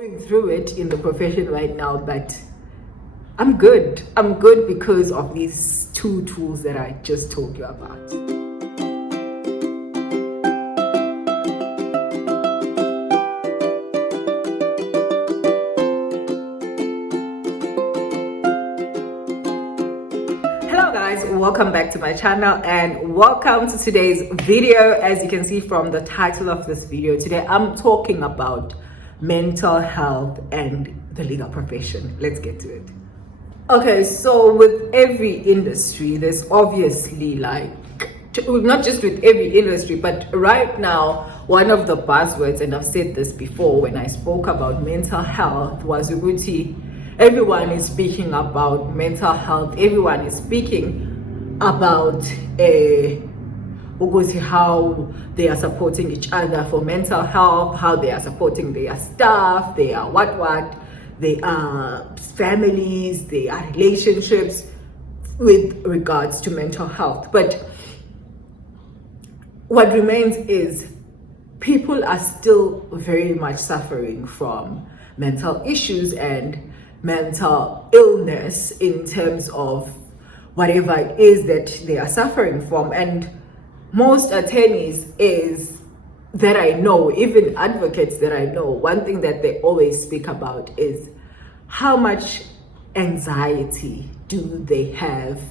going through it in the profession right now, but I'm good. I'm good because of these two tools that I just told you about. Hello guys, welcome back to my channel and welcome to today's video. As you can see from the title of this video, today I'm talking about mental health and the legal profession. Let's get to it. Okay, so with every industry, there's obviously not just with every industry, but right now, one of the buzzwords, and I've said this before when I spoke about mental health, was Uguti. Everyone is speaking about mental health. Everyone is speaking about how they are supporting each other for mental health, how they are supporting their staff, their they are families, they are relationships with regards to mental health. But what remains is people are still very much suffering from mental issues and mental illness in terms of whatever it is that they are suffering from. And most attorneys that I know, even advocates that I know, one thing that they always speak about is how much anxiety do they have.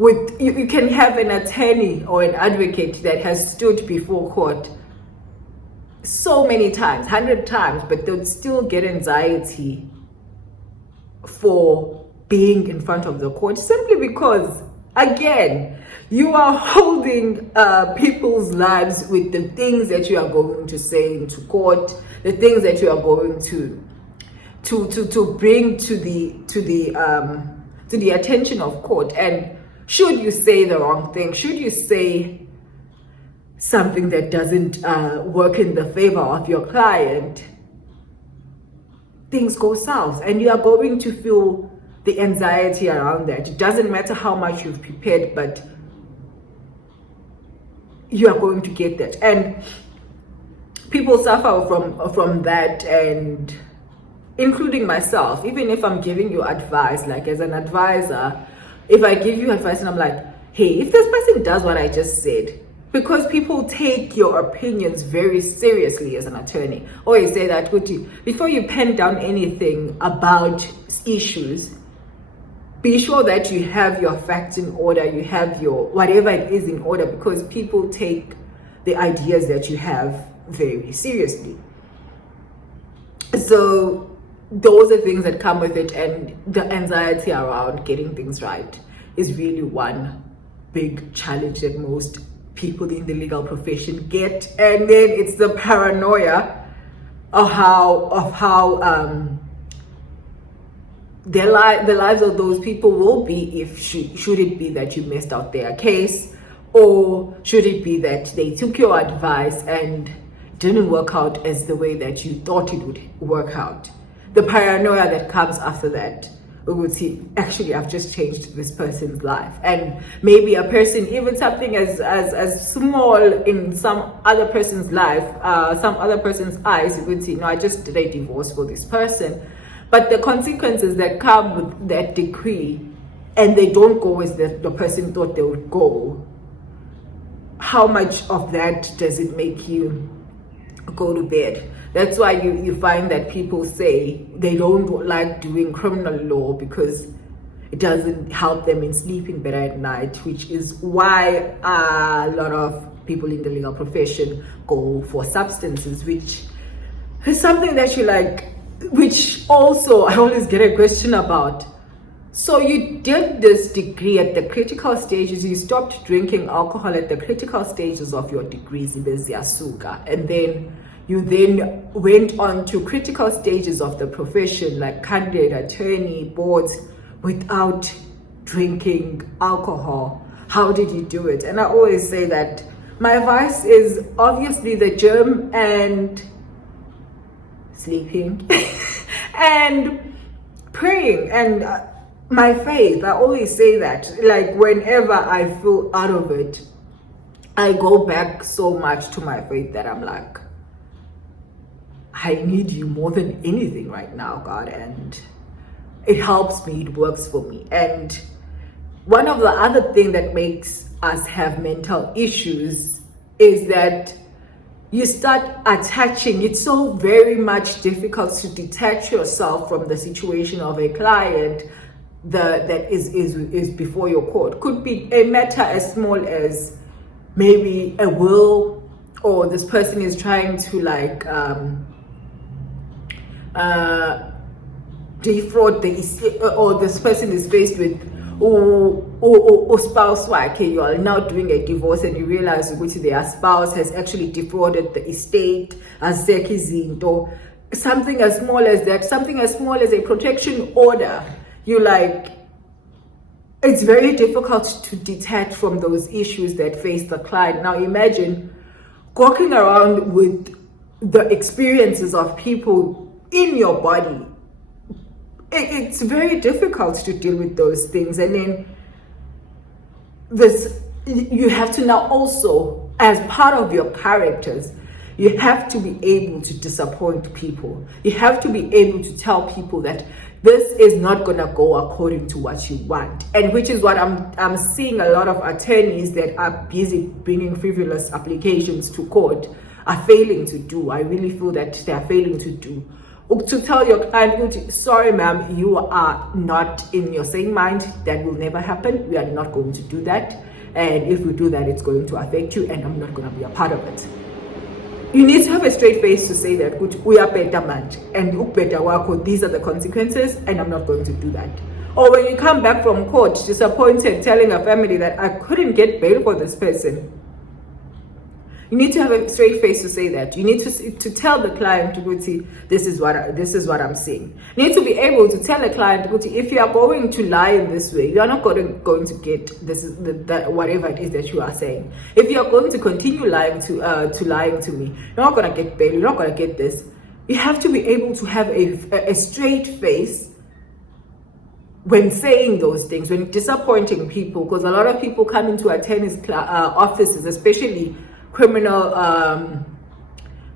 You can have an attorney or an advocate that has stood before court so many times, 100 times, but they'll still get anxiety for being in front of the court simply because, again, you are holding people's lives with the things that you are going to say into court, the things that you are going to bring to the attention of court. And should you say the wrong thing, should you say something that doesn't work in the favor of your client, things go south and you are going to feel the anxiety around that. It doesn't matter how much you've prepared, but you are going to get that. And people suffer from that, and including myself. Even if I'm giving you advice, like as an advisor, if I give you advice and I'm like, hey, if this person does what I just said, because people take your opinions very seriously as an attorney. Always say that, before you pen down anything about issues, be sure that you have your facts in order, you have your whatever it is in order, because people take the ideas that you have very seriously. So those are things that come with it, and the anxiety around getting things right is really one big challenge that most people in the legal profession get. And then it's the paranoia of how the lives of those people will be if should it be that you messed out their case, or should it be that they took your advice and didn't work out as the way that you thought it would work out. The paranoia that comes after that, we would see, actually, I've just changed this person's life. And maybe a person, even something as small in some other person's life, some other person's eyes, you would see, no, I just did a divorce for this person. But the consequences that come with that decree, and they don't go as the person thought they would go, how much of that does it make you go to bed? That's why you find that people say they don't like doing criminal law because it doesn't help them in sleeping better at night, which is why a lot of people in the legal profession go for substances, which is something that you like, which also I always get a question about. So you did this degree at the critical stages, you stopped drinking alcohol at the critical stages of your degrees, and then you then went on to critical stages of the profession, like candidate, attorney, boards, without drinking alcohol. How did you do it? And I always say that my advice is obviously the gym and sleeping and praying and my faith. I always say that, like, whenever I feel out of it, I go back so much to my faith that I'm like, I need you more than anything right now, God, and it helps me, it works for me. And one of the other things that makes us have mental issues is that you start attaching. It's so very much difficult to detach yourself from the situation of a client that is before your court. Could be a matter as small as maybe a will, or this person is trying to like defraud or this person is faced with spouse wakhe. You are now doing a divorce and you realize which their spouse has actually defrauded the estate, azekho izinto. Something as small as that, something as small as a protection order. You like, it's very difficult to detach from those issues that face the client. Now imagine walking around with the experiences of people in your body. It's very difficult to deal with those things. And then you have to now also, as part of your characters, you have to be able to disappoint people. You have to be able to tell people that this is not gonna go according to what you want. And which is what I'm seeing a lot of attorneys that are busy bringing frivolous applications to court are failing to do. I really feel that they are failing to do. To tell your client, sorry ma'am, you are not in your sane mind. That will never happen. We are not going to do that. And if we do that, it's going to affect you and I'm not going to be a part of it. You need to have a straight face to say that we are better man and better work, these are the consequences and I'm not going to do that. Or when you come back from court disappointed, telling a family that I couldn't get bail for this person. You need to have a straight face to say that. You need to tell the client, this is what I'm saying. You need to be able to tell a client, if you are going to lie in this way, you are not going to get whatever it is that you are saying. If you are going to continue lying to me, you're not going to get bail. You're not going to get this. You have to be able to have a straight face when saying those things, when disappointing people, because a lot of people come into attorneys' offices, especially criminal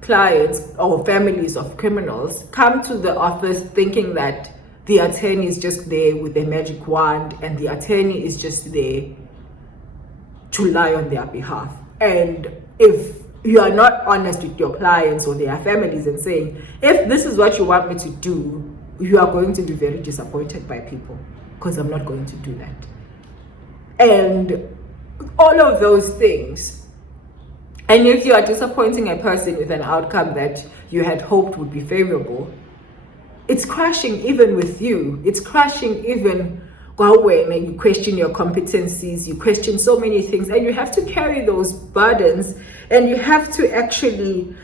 clients or families of criminals, come to the office thinking that the attorney is just there with a magic wand and the attorney is just there to lie on their behalf. And if you are not honest with your clients or their families and saying, if this is what you want me to do, you are going to be very disappointed by people, because I'm not going to do that. And all of those things. And if you are disappointing a person with an outcome that you had hoped would be favorable, it's crashing even with you. It's crashing even when you question your competencies, you question so many things, and you have to carry those burdens, and you have to actually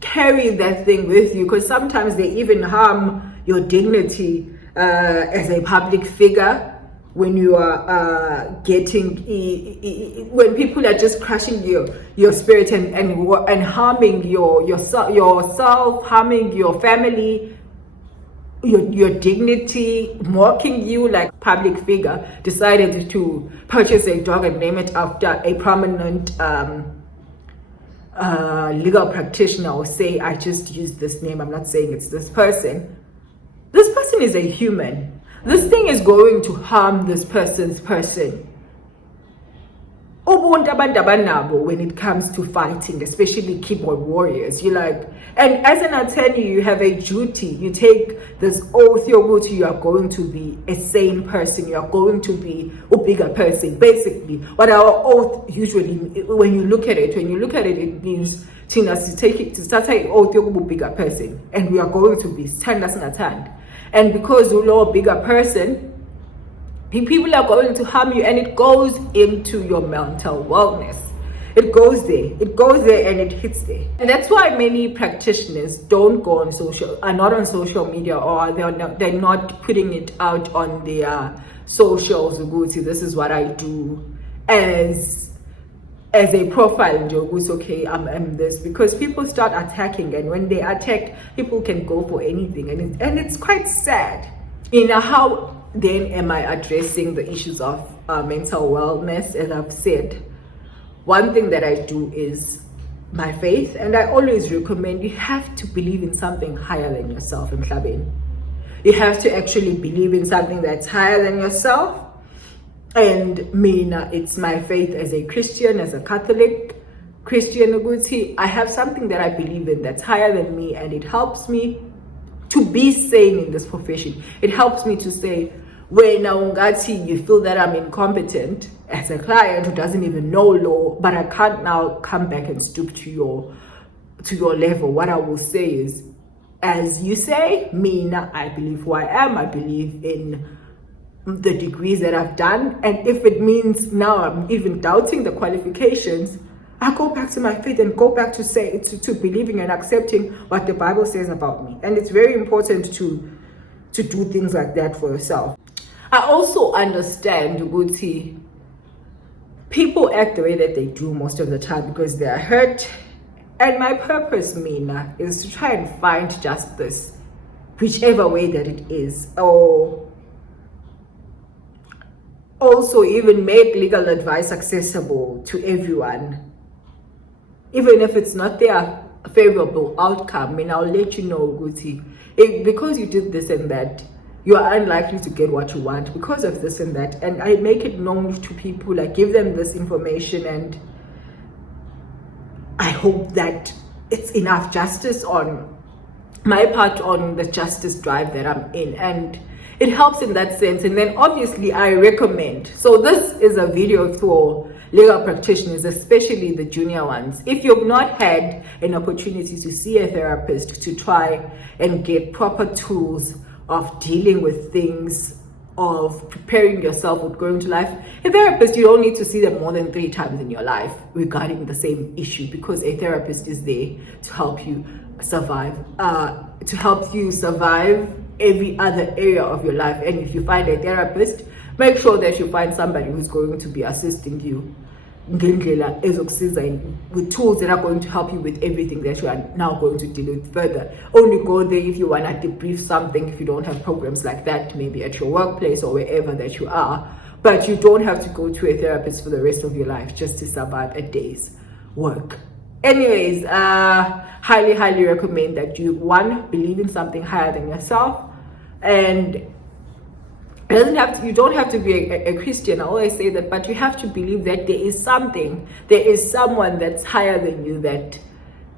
carry that thing with you, because sometimes they even harm your dignity as a public figure. When you are when people are just crushing your spirit and harming yourself, harming your family, your dignity, mocking you like public figure, decided to purchase a dog and name it after a prominent legal practitioner, or say, I just used this name, I'm not saying it's this person. This person is a human. This thing is going to harm this person's person. When it comes to fighting, especially keyboard warriors, you and as an attorney, you have a duty. You take this oath, you are going to be a sane person. You are going to be a bigger person. Basically, what our oath usually, when you look at it, it means to take it to start an oath, you're a bigger person, and we are going to be stand as an hand. And because you're a bigger person, people are going to harm you, and it goes into your mental wellness. It goes there and it hits there. And that's why many practitioners don't go on are not on social media, or they're not putting it out on their socials. This is what I do as a profile. Okay, I'm this, because people start attacking, and when they attack, people can go for anything, and it's quite sad. How then am I addressing the issues of mental wellness? As I've said, one thing that I do is my faith, and I always recommend you have to believe in something higher than yourself. You have to actually believe in something that's higher than yourself. And Mina, it's my faith as a Christian, as a Catholic Christian, I have something that I believe in that's higher than me, and it helps me to be sane in this profession. It helps me to say, when you feel that I'm incompetent as a client who doesn't even know law, but I can't now come back and stoop to your level. What I will say is, as you say, Mina, I believe who I am. I believe in the degrees that I've done, and if it means now I'm even doubting the qualifications, I go back to my faith and go back to believing and accepting what the Bible says about me. And it's very important to do things like that for yourself. I also understand, Guti, people act the way that they do most of the time because they are hurt. And my purpose, Mina, is to try and find justice, whichever way that it is, or also even make legal advice accessible to everyone. Even if it's not their favorable outcome, and I'll let you know, Guti, because you did this and that, you are unlikely to get what you want because of this and that. And I make it known to people, I give them this information, and I hope that it's enough justice on my part, on the justice drive that I'm in, and it helps in that sense. And then obviously I recommend, so this is a video for legal practitioners, especially the junior ones. If you've not had an opportunity to see a therapist, to try and get proper tools of dealing with things, of preparing yourself with going to life, a therapist, you don't need to see them more than 3 times in your life regarding the same issue, because a therapist is there to help you survive, every other area of your life. And if you find a therapist, make sure that you find somebody who's going to be assisting you with tools that are going to help you with everything that you are now going to deal with further. Only go there if you want to debrief something, if you don't have programs like that, maybe at your workplace or wherever that you are. But you don't have to go to a therapist for the rest of your life just to survive a day's work. Anyways, highly recommend that you, one, believe in something higher than yourself. And you don't have to be a Christian, I always say that, but you have to believe that there is someone that's higher than you, that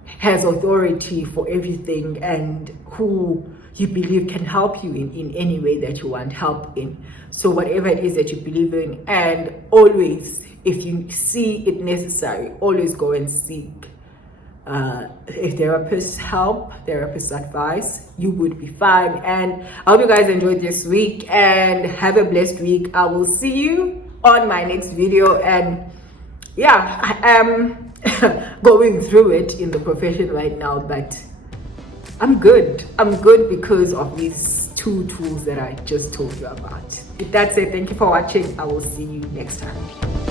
has authority for everything, and who you believe can help you in any way that you want help in. So whatever it is that you believe in, and always, if you see it necessary, always go and seek a therapist's help, therapist's advice. You would be fine. And I hope you guys enjoyed this week and have a blessed week. I will see you on my next video. And yeah, I am going through it in the profession right now, but I'm good because of these 2 tools that I just told you about. With that said, thank you for watching. I will see you next time.